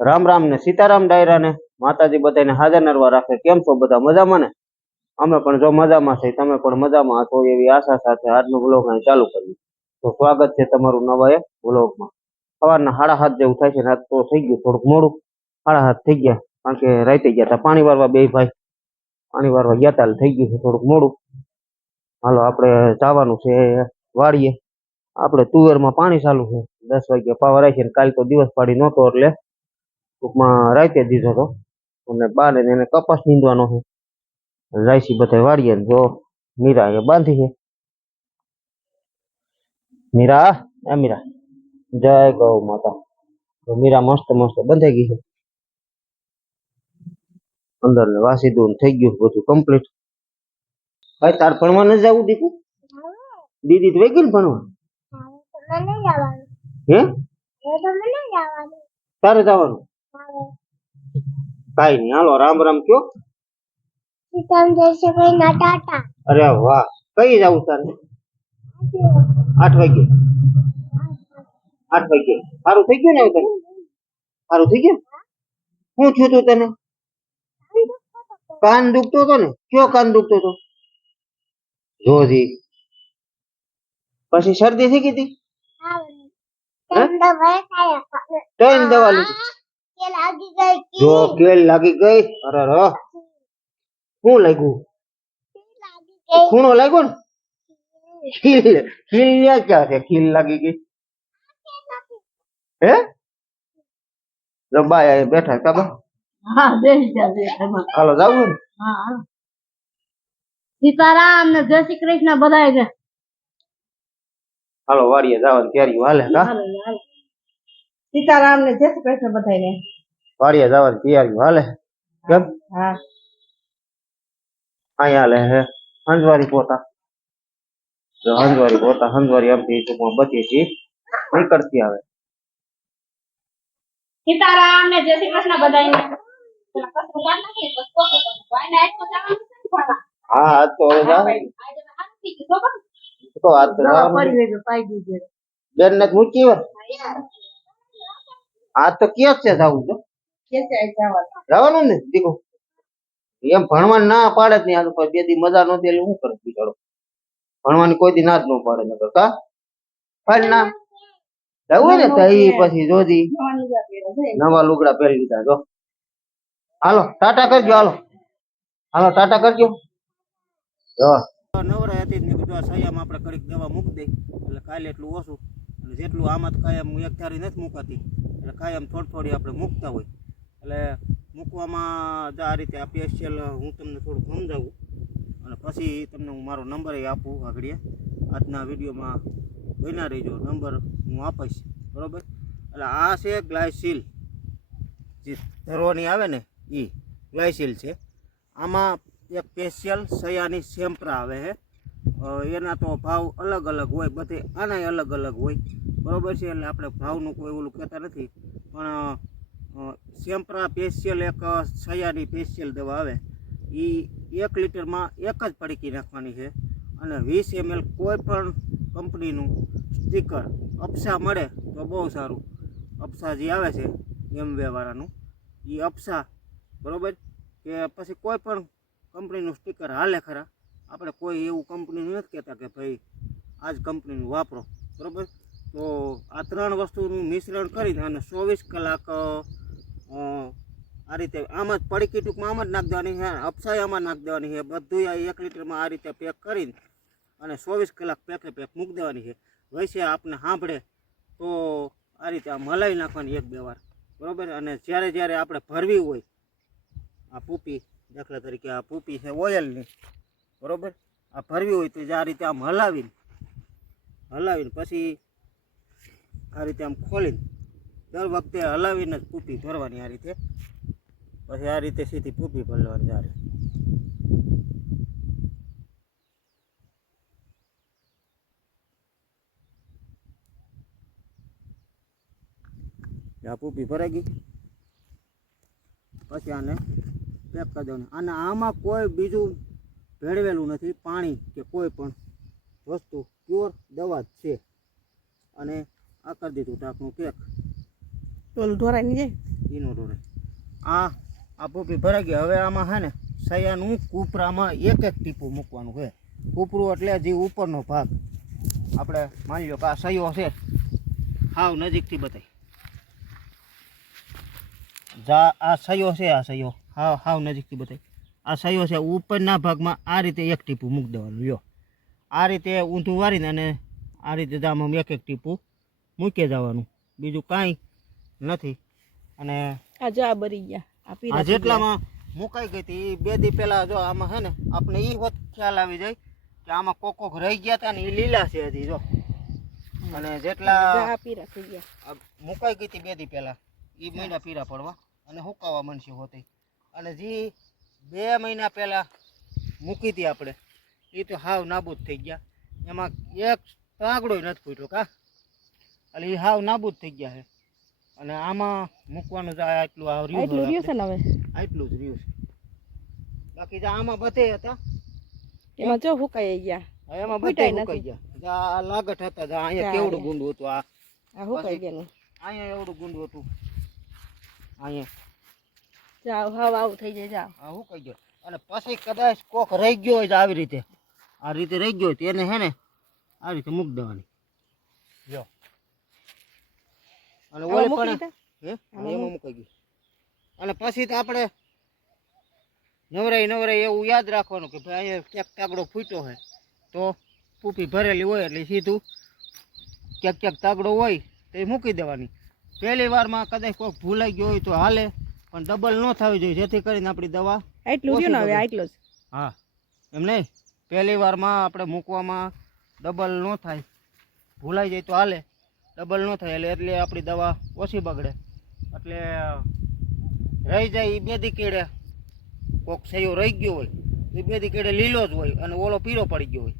રામ રામ ને સીતારામ ડાયરા ને માતાજી બધાને હાજર નરવા રાખે. કેમ છો બધા મજામાં ને? અમે પણ જો મજામાં છે તમે પણ મજામાં છો એવી આશા સાથે આજનો વ્લોગ અહીં ચાલુ કરીએ. તો સ્વાગત છે તમારું નવા એક વ્લોગમાં સવારના હાડા હાથ જેવું થાય છે આજ તો થઈ ગયું થોડુંક મોડું. હાડા હાથ થઈ ગયા, કારણ કે રાતે ગયા હતા પાણી વારવા બે ભાઈ. પાણી વારવા ગયા હતા થઈ ગયું છે થોડુંક મોડું. હાલો, આપણે જવાનું છે વાડીએ. આપણે તુવેરમાં પાણી ચાલુ છે. દસ વાગ્યા પાવર આવી છે કાલ તો દિવસ પાડી નહોતો એટલે ટૂંકમાં રાતે દીધો હતો અને બાર એને કપાસ નીંદવાનો છે. રાયસી બધા વાળીએ ને જો મીરા એ બાંધી છે. મીરા એ મીરા. જય ગૌ માતા. મીરા મસ્ત મસ્ત બંધાઈ ગઈ છે. અંદર ને વાસી દૂન થઈ ગયું બધું કમ્પ્લીટ ભાઈ તાર ભણવા ન જવું દીધું દીદી તો ને ભણવા. હે તારે જવાનું કાઈ નહીં હાલો રામ રામ કયો અરે વાહ કઈ જવું તારે આઠ વાગે આઠ વાગે સારું થઈ ગયું ને હવે તને સારું થઈ ગયું શું થયું તું તને કાન દુખતો હતો ને કયો કાન દુખતો હતો જોજી પછી શરદી થઈ ગઈ હતી ત્રણ દવા લીધી જો કેલ લાગી ગઈ અરે ર શું લાગ્યું? ખૂણો લાગ્યો ને? ખીલ ખીલ ક્યાં છે? ખીલ લાગી ગઈ. હે? જો બાય અહીં બેઠા કાબા. હા બેસી જા હાલો જાવું ને હા. સીતારામ ને જય શ્રી કૃષ્ણ બધાય છે હાલો વાડીએ જવાની તૈયારી હાલે કા? હાલો, હાલો. સીતારામ ને જય શ્રી કૃષ્ણ બધાય ને વાડીએ જવાની તૈયારી હાલે કેમ હા અહીંયા હાલે હે હંજવારી પોતા જો હંજવારી પોતા હંજવારી આમથી ટૂંકમાં બચી છે નીકળતી આવે સીતારામ ને જય શ્રી કૃષ્ણ બધાય ને હા આજ તો હવે જાવ તો આજ તો જવાનું. બેન ને મૂકી આજ તો ક્યાં છે જવું તો જવાનું? ને દીકુ એમ ભણવા ના પાડે જ નહીં આ લોકો બે દી મજા નહોતી એટલે હું કરું બિચારો ભણવાની કોઈ દી ના જ ન પાડે નકર કા? ફાઈલ ના. જવું ને તો પછી જોજી. નવા લુગડા પહેરી લીધા જો. હાલો ટાટા કરજો હાલો. હાલો ટાટા કરજો. જો. નવરા હતી ને કીધું આ સૈયામાં આપણે કડીક દવા મૂકી દઈ એટલે કાલે એટલું ઓછું. અને જેટલું આમાં તો કાયમ એક ધારી નથી મૂકાતી. એટલે કાયમ થોડી થોડી આપણે મૂકતા હોય. એટલે મૂકવામાં આ રીતે આ પેશિયલ હું તમને થોડુંક સમજાવું. અને પછી તમને હું મારો નંબર આપું આગળ આજના વિડીયોમાં બન્યા રહીજો. નંબર હું આપીશ. બરાબર? એટલે આ છે ગ્લાયસીલ. જે ધરવાની આવે ને એ ગ્લાયસીલ છે. આમાં એક સ્પેશિયલ સયાની સેમ્પરા આવે છે. એના તો ભાવ અલગ અલગ હોય, બધે આનાય અલગ અલગ હોય. બરોબર છે એટલે આપણે ભાવનું કોઈ ઓલું કહેતા નથી. પણ સેમ્પ્રા ફેશિયલ એક સયાની ફેશિયલ દવા આવે. એ એક લીટરમાં એક જ પડીકી નાખવાની છે. અને વીસ એમએલ કોઈ પણ કંપનીનું સ્ટીકર અપ્સા મળે તો બહુ સારું. અપ્સા જે આવે છે એમવેવાળાનું એ અપ્સા, બરાબર? કે પછી કોઈ પણ કંપનીનું સ્ટીકર હાલે ખરા. આપણે કોઈ એવું કંપનીનું નથી કહેતા કે ભાઈ, આ જ કંપનીનું વાપરો. બરોબર? તો આ ત્રણ વસ્તુનું મિશ્રણ કરીને અને ચોવીસ કલાક આ રીતે આમ જ પડકી ટૂંકમાં આમ જ નાખી દેવાની છે અપસાય આમાં નાખી દેવાની છે. બધું આ એક લીટરમાં આ રીતે પેક કરીને અને ચોવીસ કલાક પેકે પેક મૂકી દેવાની છે. વૈસે આપને સાંભળે તો આ રીતે આમ હલાવી નાખવાની એક બે વાર. બરાબર? અને જ્યારે જ્યારે આપણે ભરવી હોય, આ પૂપી, દાખલા તરીકે આ પૂપી છે ઓઇલની બરાબર? આ ભરવી હોય તો જે આ રીતે આમ હલાવીને હલાવીને પછી આ રીતે આમ ખોલીને દર વખતે હલાવીને જ પૂપી ભરવાની આ રીતે. પછી આ રીતે સીધી પૂપી ભરવાની જ્યારે આ પૂપી ભરાઈ ગઈ. પછી આને પેક કરી દેવાનું. અને આમાં કોઈ બીજું ભેળવેલું નથી, પાણી કે કોઈ પણ વસ્તુ. પ્યોર દવા જ છે. અને આ કરી દીધું ઢાંકણું પેક ઓલું ઢોરાઈ નહીં જાય ઈનું રોરે આ આ પોપી ભરાઈ ગઈ. હવે આમાં હે ને સયાનું કૂપરામાં એક એક ટીપું મૂકવાનું છે કૂપરું એટલે જે ઉપરનો ભાગ. આપણે માની લો કે આ સયો છે. હાવ નજીકથી બતાય. જા આ સયો છે આ સયો. હાવ હાવ નજીકથી બતાવી આ સયો છે ઉપરના ભાગમાં આ રીતે એક ટીપું મૂકી દેવાનું. લ્યો. આ રીતે ઊંધું વારીને અને આ રીતે જ એક એક ટીપું મૂકી જવાનું બીજું કાંઈ નથી. અને આ જો આ બરી ગયા. આ જેટલામાં મુકાઈ ગઈ હતી બે દી પહેલા જો આમાં છે ને આપણે એ હોત ખ્યાલ આવી જાય કે આમાં કોકોક કોક રહી ગયા હતા ને એ લીલા છે હજી જો. અને જેટલા પીરા થઈ ગયા. મુકાઈ ગઈ હતી બે દી પહેલા એ મહિના પીરા પડવા. અને હુકાવા મનસી હોતી. અને જે બે મહિના પહેલા મૂકી હતી આપણે એ તો હાવ નાબૂદ થઈ ગયા. એમાં એક તાગડોય નથી ફૂટ્યો કા. એટલે એ હાવ નાબૂદ થઈ ગયા છે. અને આમાં મૂકવાનું જ આટલું આ રહ્યું એટલું રહ્યું છે ને હવે? આટલું જ રહ્યું છે. બાકી જે આમાં બધે હતા. એમાં જો હુકાઈ ગયા. હવે એમાં બધે નથી. ગયા. જા આ લાગટ હતા જા અહીંયા. કેવડું ગુંડું હતું આ. આ હુકાઈ ગયેલું. અહીંયા એવડું ગુંડું હતું. અહીંયા. જાવ હાવ આવું થઈ જાય જાવ આ હુકાઈ ગયો. અને પછી કદાચ કોક રહી ગયો હોય આવી રીતે. આ રીતે રહી ગયો હોય તો એને હે ને આ રીતે મૂકી દેવાની. જો. અને ઓલે પણ હે? એમાં મુકાઈ ગયું. અને પછી તો આપણે નવરાઈ નવરાઈ એવું યાદ રાખવાનું કે ભાઈ અહીંયા ક્યાંક તાગડો ફૂટ્યો હોય તો પૂપી ભરેલી હોય એટલે સીધું ક્યાંક ક્યાંક તાગડો હોય તો એ મૂકી દેવાની. પહેલી વારમાં કદાચ કોઈક ભૂલાઈ ગયો હોય તો હાલે પણ ડબલ ન થવી જોઈએ જેથી કરીને આપણી દવા એટલું હવે ઓછું જ. હા એમ નહીં. પહેલી વારમાં આપણે મૂકવામાં ડબલ ન થાય ભૂલાઈ જાય તો હાલે. ડબલ ન થાય એટલે એટલે આપણી દવા ઓછી બગડે. એટલે રહી જાય એ બે કીડે. કોક સૈયો રહી ગયો હોય એ બે કીડે લીલો જ હોય અને ઓલો પીળો પડી ગયો હોય.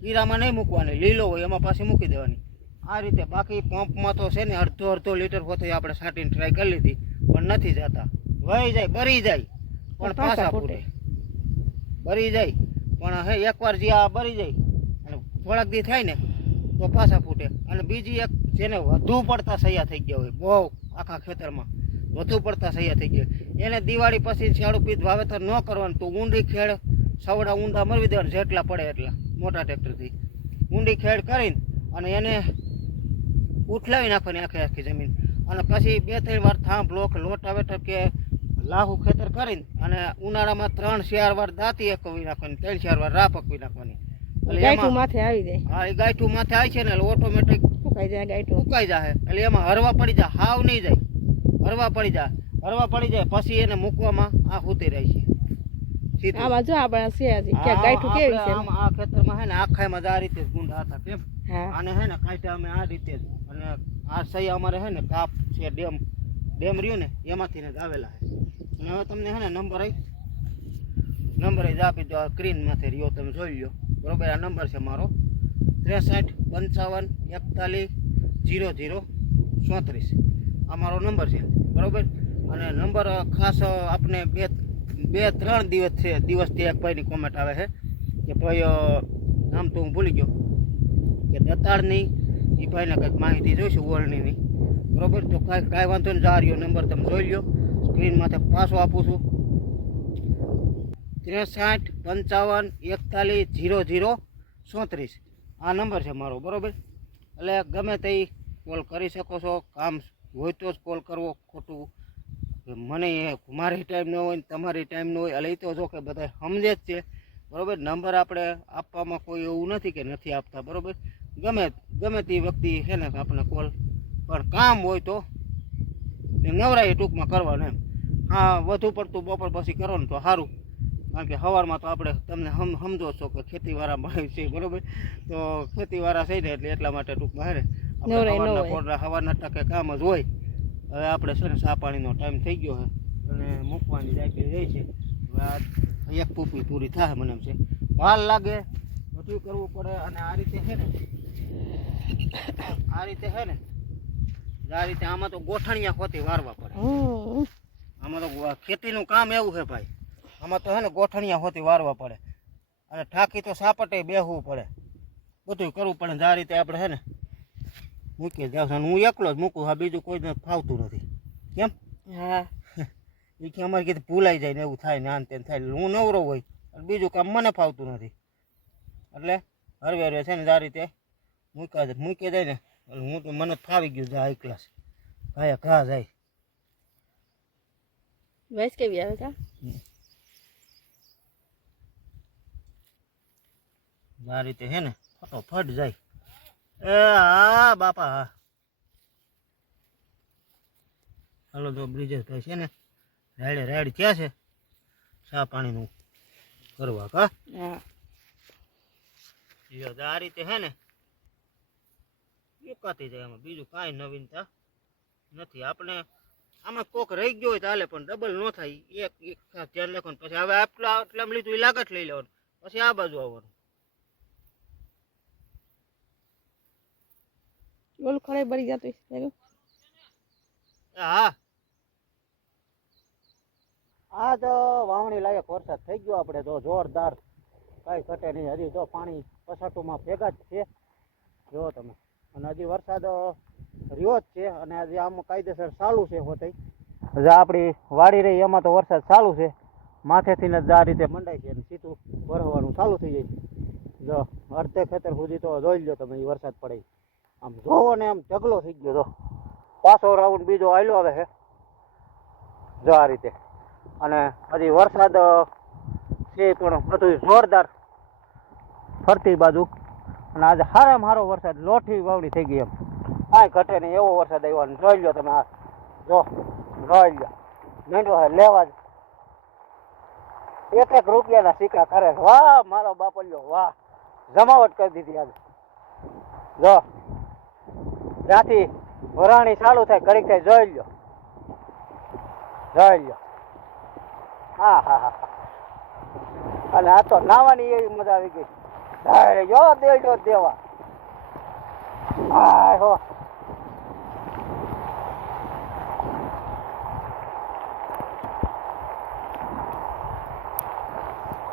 પીરામાં નહીં મૂકવાની લીલો હોય એમાં પાછી મૂકી દેવાની. આ રીતે બાકી પંપમાં તો છે ને અડધો અડધો લીટર હોતો આપણે છાંટીને ટ્રાય કરી લીધી પણ નથી જતા. વહી જાય બરી જાય પણ પાછા ફૂટે. બરી જાય પણ હે એકવાર જે આ બરી જાય અને થોડાક દી થાય ને તો પાછા ફૂટે. અને બીજી એક જેને વધુ પડતા સૈયા થઈ ગયા હોય, બહુ આખા ખેતરમાં વધુ પડતા સૈયા થઈ ગયા એને દિવાળી પછી શિયાળુ પીત વાવેતર ન કરવાનું, તો ઊંડી ખેડ સવડા ઊંડા મરવી દેવાનું, જેટલા પડે એટલા, મોટા ટ્રેક્ટરથી. ઊંડી ખેડ કરીને અને એને ઉઠલાવી નાખવાની આખી આખી જમીન. અને પછી બે ત્રણ વાર થાંભ, લોક લોટાવેટર કે લાહુ ખેતર કરીને અને ઉનાળામાં ત્રણ, ચાર વાર દાંતી એકવી નાખવાની, ત્રણ, ચાર વાર રા પકવી નાખવાની. ગાયઠું માથે આવી જાય. હા એ ગાયઠું માથે આવી છે ને એટલે ઓટોમેટિક હુકાઈ જાય ગાયઠું. ઉકાઈ જાય એટલે એમાં હરવા પડી જાય હાવ નહીં જાય. હરવા પડી જાય હરવા પડી જાય પછી એને મૂકવામાં આ હુતી રહી છે. આમાં જો આપણે છે હા, ગાયઠું કેવી છે? આમ આ ખેતરમાં હે ને આખામાં આ રીતે ગુંડા હતા કેમ? હા. આને હે ને કાંઠે અમે આ રીતે અને આ સહી અમારે હે ને કાપ છે ડેમ ડેમ રહ્યું ને એમાંથી ને જ આવેલા છે અને હવે તમને હે ને નંબર આવી નંબર જ આપી દો સ્ક્રીનમાંથી રહ્યો તમે જોઈ લો બરોબર, આ નંબર છે મારો. ત્રેસઠ, પંચાવન, એકતાલીસ, જીરો જીરો, ચોત્રીસ. આ મારો નંબર છે, બરાબર? અને નંબર ખાસ આપણે બે બે, ત્રણ દિવસ છે, દિવસથી એક ભાઈની કોમેન્ટ આવે છે કે, ભાઈ નામ તો હું ભૂલી ગયો. કે દતાળની એ ભાઈને કંઈક માહિતી જોઈશું ઓરણીની બરોબર? તો કાંઈ કાંઈ વાંધો નહીં, જા રહ્યો નંબર તમે જોઈ લો સ્ક્રીન માથે પાછો આપું છું. ત્રેસઠ, પંચાવન, એકતાલીસ, જીરો જીરો ચોત્રીસ આ નંબર છે મારો, બરોબર? એટલે ગમે તે કોલ કરી શકો છો. કામ હોય તો જ કોલ કરવો. ખોટું મને મારી ટાઈમ ન હોય તમારી ટાઈમ ન હોય, એટલે એ તો જો કે બધા સમજે જ છે. બરોબર? નંબર આપણે આપવામાં કોઈ એવું નથી કે નથી આપતા, બરાબર? ગમે ગમે તે વ્યક્તિ છે ને આપણે કોલ, પણ કામ હોય તો નવરાય ટૂંકમાં કરવાનું એમ. હા, વધુ પડતું બપોર પછી કરો ને તો સારું. કારણ કે સવારમાં તો આપણે તમને હમ સમજો છો કે ખેતીવાળા છે બરોબર? તો ખેતીવાળા છે ને એટલે એટલા માટે ને આપણે સવારના હોય. સવારના ટકે કામ જ હોય. હવે આપણે છે ને સા પાણીનો ટાઈમ થઈ ગયો છે અને મૂકવાની જાય રહી છે. હવે એક પૂપી પૂરી થાય મને એમ છે. વાર લાગે બધું કરવું પડે અને આ રીતે છે ને આ રીતે છે ને આ રીતે આમાં તો ગોઠણિયા ખોતી વારવા પડે. આમાં તો ખેતીનું કામ એવું છે ભાઈ. આમાં તો હે ને ગોઠણિયા હોતી વારવા પડે. અને ઠાકી તો સાપટે બેહવું પડે. બધું કરવું પડે. આ રીતે આપણે છે ને મૂકી જાવ હું એકલો જ મૂકું. હા બીજું કોઈને ફાવતું નથી. કેમ? હા. એ કે અમારે કીધું ભૂલાઈ જાય ને એવું થાય ને આન તેન થાય. હું નવરો હોય. અને બીજું કામ મને ફાવતું નથી. એટલે હરવે હરવે છે ને આ રીતે મૂકા જાય મૂકી જાય ને. એટલે હું તો મને જ ફાવી ગયું છે હાઈ ક્લાસ ભાઈ ઘા જાય. વૈસ કેવી આવે કા? આ રીતે હે ને ફટોફટ જાય. એ હા બાપા. હા હાલો તો બ્રિજેશભાઈ છે ને રાડે રાડ ક્યાં છે? ચા પાણીનું કરવા કા? આ રીતે હે ને. એકાતી જાય આમાં. બીજું કાંઈ નવીનતા નથી. આપણે આમાં કોક રહી ગયો હોય ચાલે પણ ડબલ ન થાય. એક એક ધ્યાન રાખવાનું પછી. હવે આટલા આટલામાં લીધું એ લાગત લઈ લેવાનું. પછી આ બાજુ આવવાનું. ઓલું ખડે બળી જતું હા. આ તો વાવણી લાયક વરસાદ થઈ ગયો આપણે તો જોરદાર. કઈ ઘટે નહીં. હજી તો પાણી પસાટુમાં ભેગા જ છે. જો તમે. અને હજી વરસાદ રહ્યો જ છે અને હજી આમ કાયદેસર ચાલુ છે હોતે. હજી આપણી વાડી રહી એમાં તો વરસાદ ચાલુ છે. માથેથી જ આ રીતે મંડાય છે અને સીધું ભરવાનું ચાલુ થઈ જાય જો અડધે ખેતર સુધી તો જોઈ લો તમે ઈ વરસાદ પડે. આમ જોવો ને આમ ચગલો થઈ ગયો તો પાછો રાઉન્ડ બીજો આવેલો આવે છે. જો આ રીતે. અને હજી વરસાદ છે પણ બધું જોરદાર ફરતી બાજુ. અને આજે હારે મારો વરસાદ, લોઠી વાવણી થઈ ગઈ એમ. કાંઈ ઘટે નહીં, એવો વરસાદ આવ્યો અને જોઈ લો તમે આ. જો, જોઈ લો મીંડો હે, લેવા જ. એક એક રૂપિયાના સિક્કા કરે વાહ, મારો બાપલ્યો, વાહ. જમાવટ કરી દીધી આજે. જો. ત્યાંથી વરાણી ચાલુ થાય, ઘડીક થાય, જોઈ લ્યો. જોઈ લ્યો. હા હા હા અને આ તો નાવાની એવી મજા આવી ગઈ. જો દેજો દેવા. હાય હો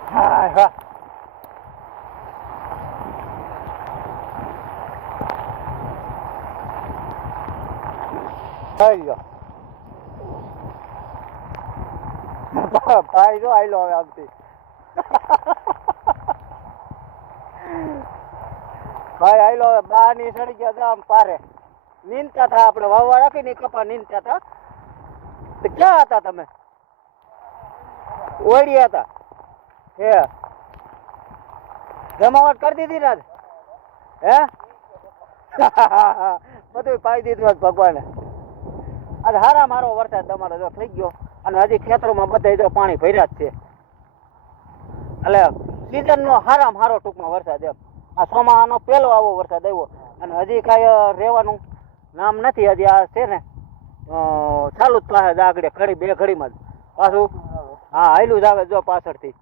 હાય હા થઈ ગયો ભાઈ જો આયલો હવે આમથી ભાઈ આયલો હવે બા ની સડી ગયા હતા આમ પારે નીંદતા હતા આપણે વાવવા રાખી ને કપા નીંદતા હતા તો ક્યાં હતા તમે ઓળ્યા હતા હે જમાવટ કરી દીધી ને? હે બધું પાઈ દીધું ભગવાને આજે હારા મારો વરસાદ તમારો જો થઈ ગયો અને હજી ખેતરોમાં બધા જો પાણી ભર્યા જ છે. એટલે સિઝનનો નો હારામાં હારો ટૂંકમાં વરસાદ એમ. આ સોમાનો પહેલો આવો વરસાદ આવ્યો અને હજી કાંઈ રહેવાનું નામ નથી. હજી આ છે ને ચાલુ જ પાસે આગળ ઘડી, બે ઘડીમાં જ. પાછું હા, હાયલું જ આવે જો પાછળથી.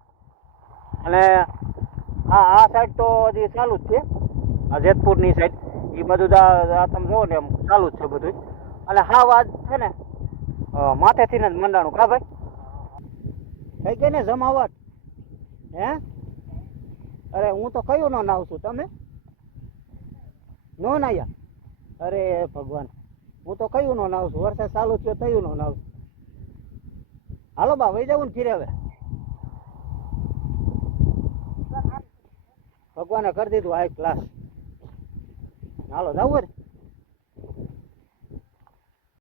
અને હા આ સાઈડ તો હજી ચાલુ જ છે. આ જેતપુરની સાઈડ એ બધું આ તમે જોવો ને એમ ચાલુ જ છે બધું અને હા વાત છે ને માથેથી ને જ મંડાણું, કા ભાઈ? થઈ ગઈ ને જમાવટ? હે? અરે હું તો કયું નો નાવ છું તમે? નો નાયા અરે ભગવાન, હું તો કયું નો નાવ છું વરસાદ ચાલુ થયો તયું નો નાવ છું હાલો બા વહી જવું ને ફીરે હવે. ભગવાને કરી દીધું આ ક્લાસ હાલો જવું ને